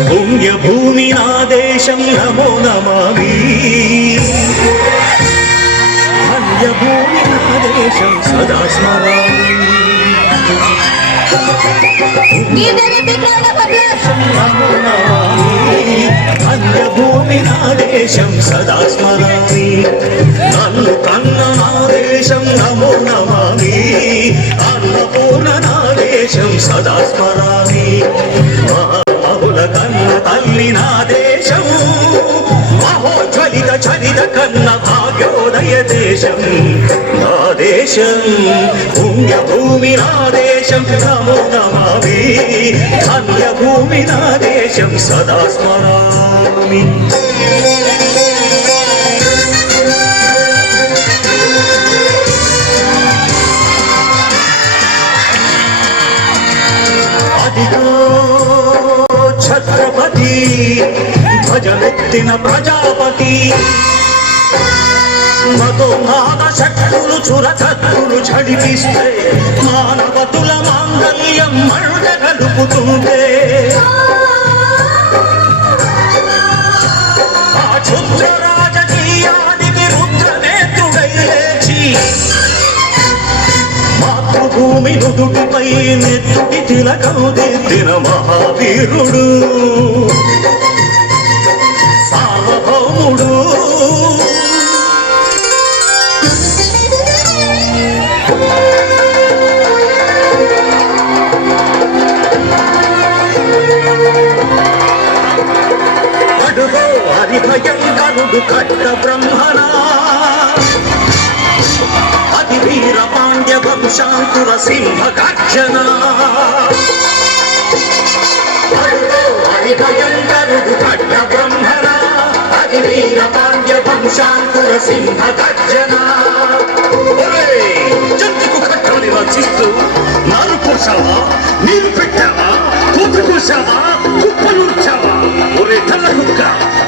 పుణ్యభూమి నా దేశం నమో నమామి అన్యభూమి నా దేశం సదా స్మరామి నమో నమామి అన్యభూమి నా దేశం సదా స్మరామి నన్ను కన్న నా దేశం నమో నమామి అన్నపూర్ణ నా దేశం సదా స్మరామి కన్న తల్లి నా దేశం మహోజ్వలిత చరిత కన్న భాగ్యోదయ దేశం నా దేశం పుణ్యభూమి నా దేశం నమో నమామి ధన్యభూమి నా దేశం సదా స్మరామి ఛత్రపతి ధ్వజమెత్తిన ప్రజాపతి మతోన్మాద శక్తులు చురకత్తులు ఝడిపిస్తే మానవతుల మాంగల్యం మంట కలుపుతుంటే ఆ క్షుద్ర రాజకీయానికి రుద్రనేత్రుడై లేచి మాతృభూమి నుదుటిపై నెత్తుటి తిలకం దిద్దిన మహావీరుడు సార్వభౌముడు అడుగో హరిభయంకరుడు కట్ట బ్రహ్మణా అతి వీర పాండ్య వంశాంకుర సింహ గర్జన హరిభయంకరుడు కట్ట బ్రహ్మణ అతి వీర పాండ్య వంశాంకుర సింహ గర్జన జంతుకు కట్టని రచిస్తూ నారు కోసావా నీరు పెట్టావా కూతు కోసావా కుప్పలుర్చావా ఒరే తల్ల కుక్క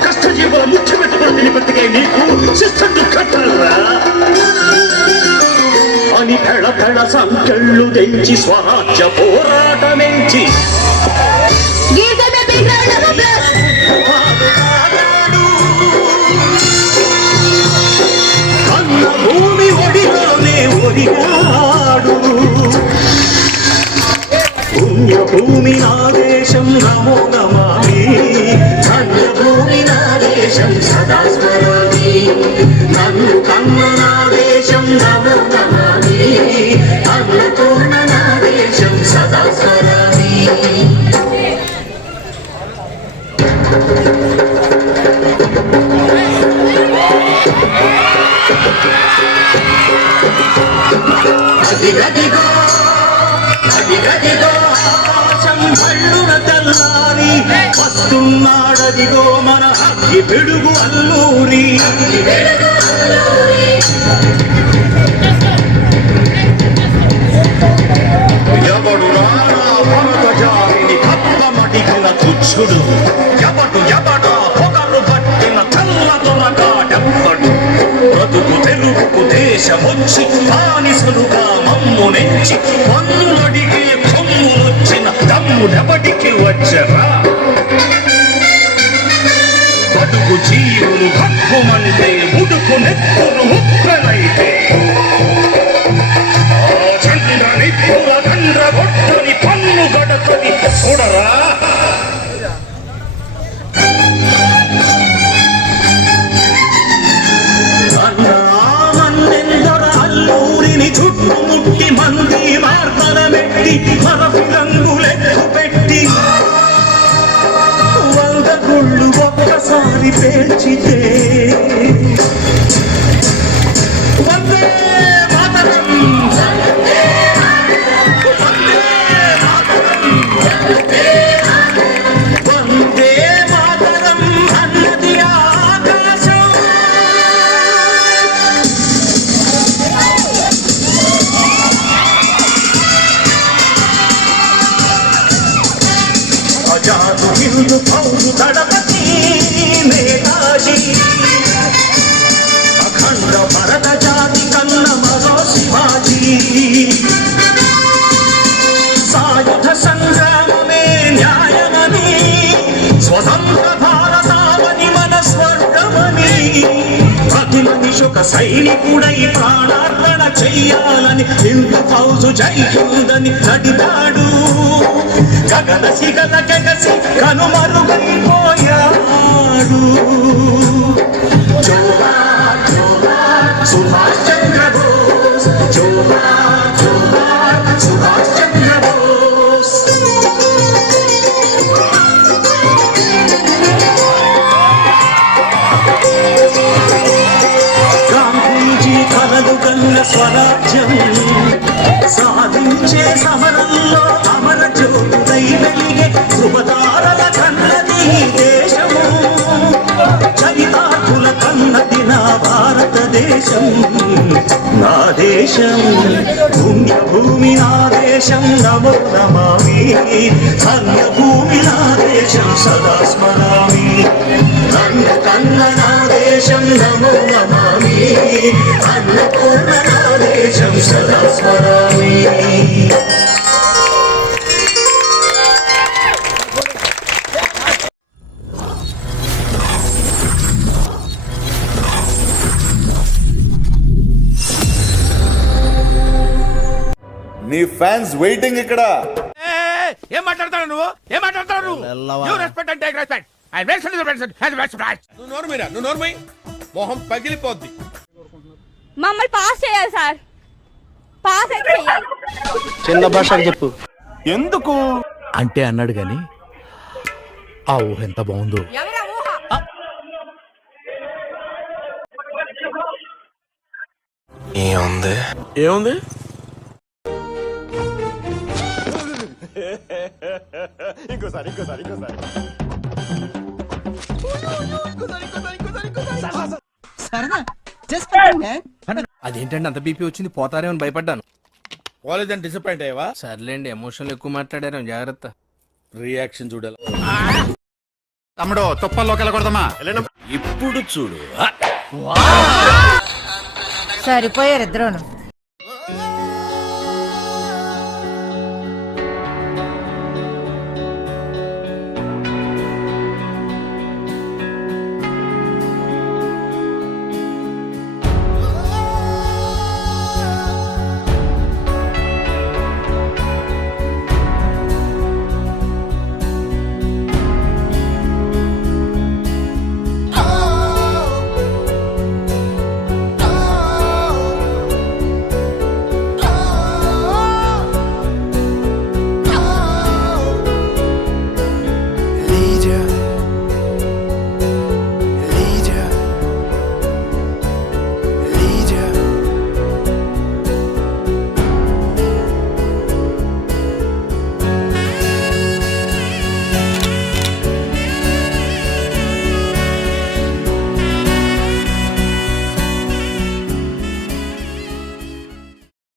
కష్టజీవుల ముఖ్య పెట్టుకుని నిలబెట్టుకే నీకు శిస్తు కట్టరా అని పెడ పెడ సంకెళ్ళు తెంచి స్వరాజ్య పోరాటమెంచి అన్న భూమి ఒడిలోనే ఒడిగాడు పుణ్యభూమి నా దేశం నమో నమామి ధన్యభూమి నా దేశం సదా స్మరామి నన్ను కన్న నా దేశం నమో నమామి అన్నపూర్ణ నా దేశం సదా స్మరామి అదిగదిగో అదిగదిగో ఆకాశం భళ్ళున తెల్లారి వస్తున్నాడదిగో మన అగ్గి పిడుగు అల్లూరి ఎవడు రాజాని కప్పమడిగిన తుచ్చుడు ఎవడా పొగలు పట్టిన చల్ల దొరగాడెవ్వడు బ్రతుకు తెలుగుకు దేశమొచ్చి బానిసలుగా మమ్మునెచ్చి పన్నులడిగే కొమ్ములొచ్చిన దమ్ముడెవడికి వచ్చరా బతుకు జీవులు భక్కుమంటే ఉడుకు నెత్తులు ఉప్పెనైతే చంద్రని పులగండ్ర గొట్టని పన్ను గడతని చూడరా అల్లూరిని చుట్టుముట్టి మంది మార్తలమెట్టి మరపు రంగులెక్కు పెట్టి 100 గుళ్ళు ఒక్కసారి పేల్చితే వందే మాతరం వందే మాతరం అన్నది ఆకాశం అజాదు హిందూ పౌరు దళపతి నేతాజీ అఖండ భరత జాతి కన్న మరో శివాజీ సాయుధ సంగ్రామమే న్యాయమని ఒక సైనికుడై ప్రాణార్పణ చెయ్యాలని హిందూ ఫౌజు జై హిందని నడిపాడు. గగన సిగల గగసి కనుమరుగైపోయాడు. జోహార్ జోహార్ సుభాష్ చంద్ర బోస్, జోహార్ జోహార్ సుభాష్ చంద్ర బోస్. గాంధీజీ కలలు కన్న స్వరాజ్యం సాధించే సమరంలో అమర జ్యోతులై వెలిగే ధృవతారల కన్నది ఈ దేశము. చరితార్థుల కన్నది నా భారతదేశం, నా దేశం. పుణ్యభూమి నా దేశం, నమో నమామి. ధన్యభూమి నా దేశం, సదా స్మరామి. కన్న కన్న నా దేశం, నమో నమామి. అన్నపూర్ణ నా దేశం, సదా స్మరామి. నీ ఫ్యాన్స్ వెయిటింగ్ ఇక్కడ. ఏం మాట్లాడతావు నువ్వు? ఏం మాట్లాడతావు నువ్వు? You respect and take respect. And respect is respect and respect. నువ్వు నోరుమీరా, నువ్వు నోరుమీ. మొహం పగిలిపోద్ది. మమ్మల్ని పాస్ చేయాలి సార్, పాస్ అయితే చేయాలి. చిన్న భాష చెప్పు. ఎందుకు అంటే అన్నాడు గాని ఆ ఊహ ఎంత బాగుందో. ఎవరా ఊహ? ఏముంది? అదేంటండి అంత బీపీ వచ్చింది? పోతారేమని భయపడ్డాను. కాలేజ్ డిసప్పాయింట్ అయ్యావా? సర్లేండి, ఎమోషన్లు ఎక్కువ మాట్లాడారు, జాగ్రత్త. రియాక్షన్ చూడాలి. తమ్ముడు తుప్పల్లోకి వెళ్ళకూడదమ్మా. ఇప్పుడు చూడు. సరిపోయారు ఇద్దరును.